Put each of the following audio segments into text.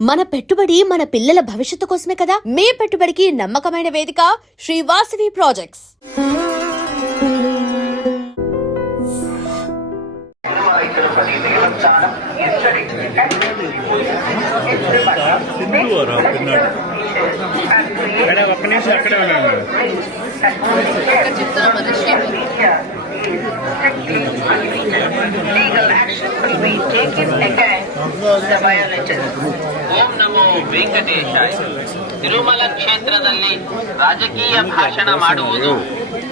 మన పెట్టుబడి మన పిల్లల భవిష్యత్తు కోసమే కదా. మీ పెట్టుబడికి నమ్మకమైన వేదిక శ్రీ వాసవి ప్రాజెక్ట్స్. ಓಂ ನಮೋ ವೆಂಕಟೇಶಾಯ. ತಿರುಮಲ ಕ್ಷೇತ್ರದಲ್ಲಿ ರಾಜಕೀಯ ಭಾಷಣ ಮಾಡುವುದು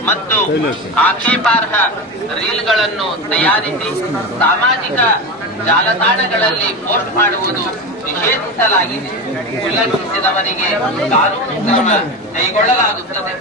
ಮತ್ತು ಆಕ್ಷೇಪಾರ್ಹ ರೀಲ್ಗಳನ್ನು ತಯಾರಿಸಿ ಸಾಮಾಜಿಕ ಜಾಲತಾಣಗಳಲ್ಲಿ ಪೋಸ್ಟ್ ಮಾಡುವುದು ನಿಷೇಧಿಸಲಾಗಿದೆ. ಉಲ್ಲಂಘಿಸಿದವರಿಗೆ ಕಾನೂನು ಕ್ರಮ ಕೈಗೊಳ್ಳಲಾಗುತ್ತದೆ.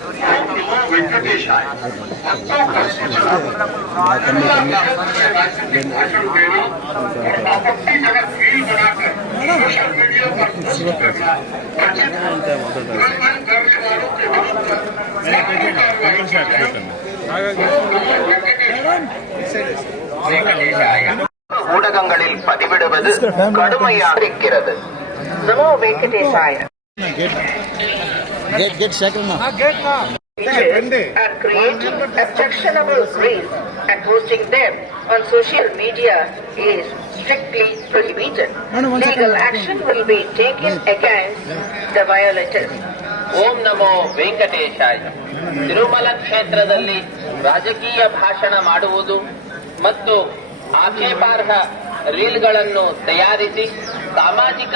ஊடகங்களில் பதிவிடுவது கடுமையாக இருக்கிறது. நமோ வெங்கடேசாய. And creating objectionable reels and posting them on social media is strictly prohibited. Legal action will be taken against the violators. ಓಂ ನಮೋ ವೆಂಕಟೇಶಾಯ. ತಿರುಮಲ ಕ್ಷೇತ್ರದಲ್ಲಿ ರಾಜಕೀಯ ಭಾಷಣ ಮಾಡುವುದು ಮತ್ತು ಆಕ್ಷೇಪಾರ್ಹ ರೀಲ್ಗಳನ್ನು ತಯಾರಿಸಿ ಸಾಮಾಜಿಕ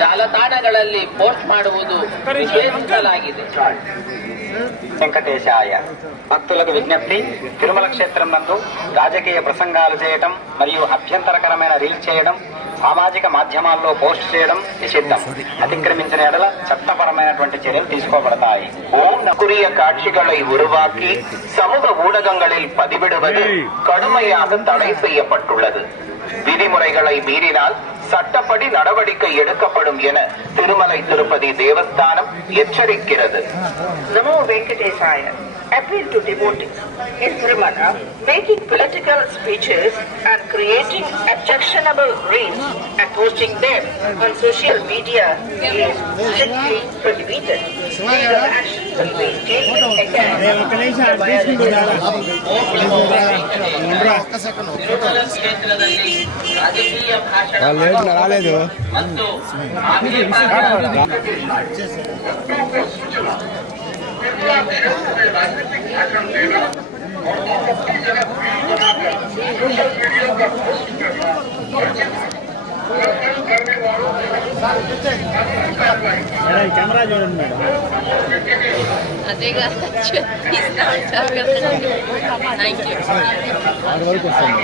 ಜಾಲತಾಣಗಳಲ್ಲಿ ಪೋಸ್ಟ್ ಮಾಡುವುದು ನಿಷೇಧಿಸಲಾಗಿದೆ. వెంకటేశాయ. భక్తులకు విజ్ఞప్తి, తిరుమల క్షేత్రం నందు రాజకీయ ప్రసంగాలు చేయడం మరియు అభ్యంతరకరమైన రీల్స్ చేయడం, సామాజిక మాధ్యమాల్లో పోస్ట్ చేయడం నిషిద్ధం. అతిక్రమించిన ఎడల చట్టపరమైనటువంటి చర్యలు తీసుకోబడతాయి. குறுகிய காட்சிகளை உருவாக்கி சமூக ஊடகங்களில் பதிவிடுவது கடுமையாக தடை செய்யப்பட்டுள்ளது. விதிமுறைகளை மீறினால் சட்டப்படி நடவடிக்கை எடுக்கப்படும் என திருமலை திருப்பதி தேவஸ்தானம் எச்சரிக்கிறது. நமோ வெங்கடேசாய. Appeal to devotees in Tirumala, making political speeches and creating objectionable reels and posting them on social media is strictly prohibited. Legal action will be taken against the violators. క్షేత్రದಲ್ಲಿ ರಾಜಕೀಯ ಭಾಷಣ ಮತ್ತು కెమెరా చూడండి మేడం. అదేగా తీస్తా ఉంటారు కదండి. Thank you. ఆరు వరకు వస్తాను.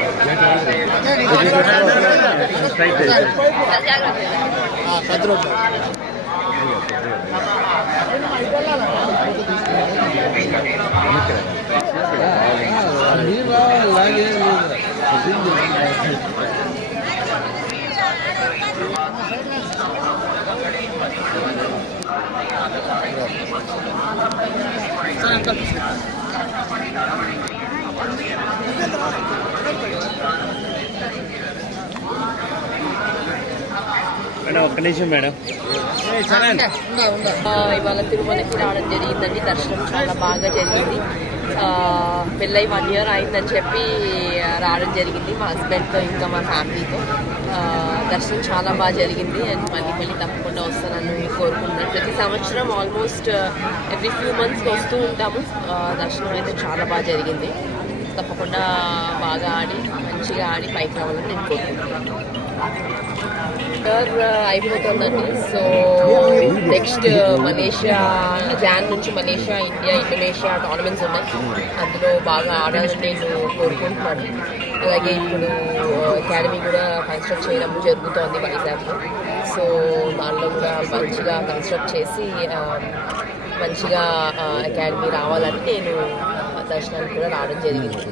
మేడం ఒక్క నిమిషం మేడం. ఇవాళ తిరుమలకి రావడం జరిగిందండి. దర్శనం చాలా బాగా జరిగింది. పెళ్ళై 1 year అయిందని చెప్పి రావడం జరిగింది మా హస్బెండ్తో ఇంకా మా ఫ్యామిలీతో. దర్శనం చాలా బాగా జరిగింది. అండ్ మళ్ళీ తప్పకుండా వస్తానని కోరుకుంటున్నాను. ప్రతి సంవత్సరం ఆల్మోస్ట్ ఎవ్రీ ఫ్యూ మంత్స్ వస్తూ ఉంటాము. దర్శనం అయితే చాలా బాగా జరిగింది. తప్పకుండా బాగా మంచిగా ఆడి పైకి రావాలని నేను కోరుకుంటున్నాను. అయిపోతుందండి. సో నెక్స్ట్ మలేషియా, జాన్ నుంచి మలేషియా, ఇండియా, ఇండోనేషియా టోర్నమెంట్స్ ఉన్నాయి. అందులో బాగా ఆడాలని నేను కోరుకుంటున్నాను. అలాగే ఇప్పుడు అకాడమీ కూడా కన్స్ట్రక్ట్ చేయడం జరుగుతోంది వైజాగ్లో. సో దానిలో కూడా మంచిగా కన్స్ట్రక్ట్ చేసి మంచిగా అకాడమీ రావాలని నేను దర్శనానికి కూడా రావడం జరిగింది.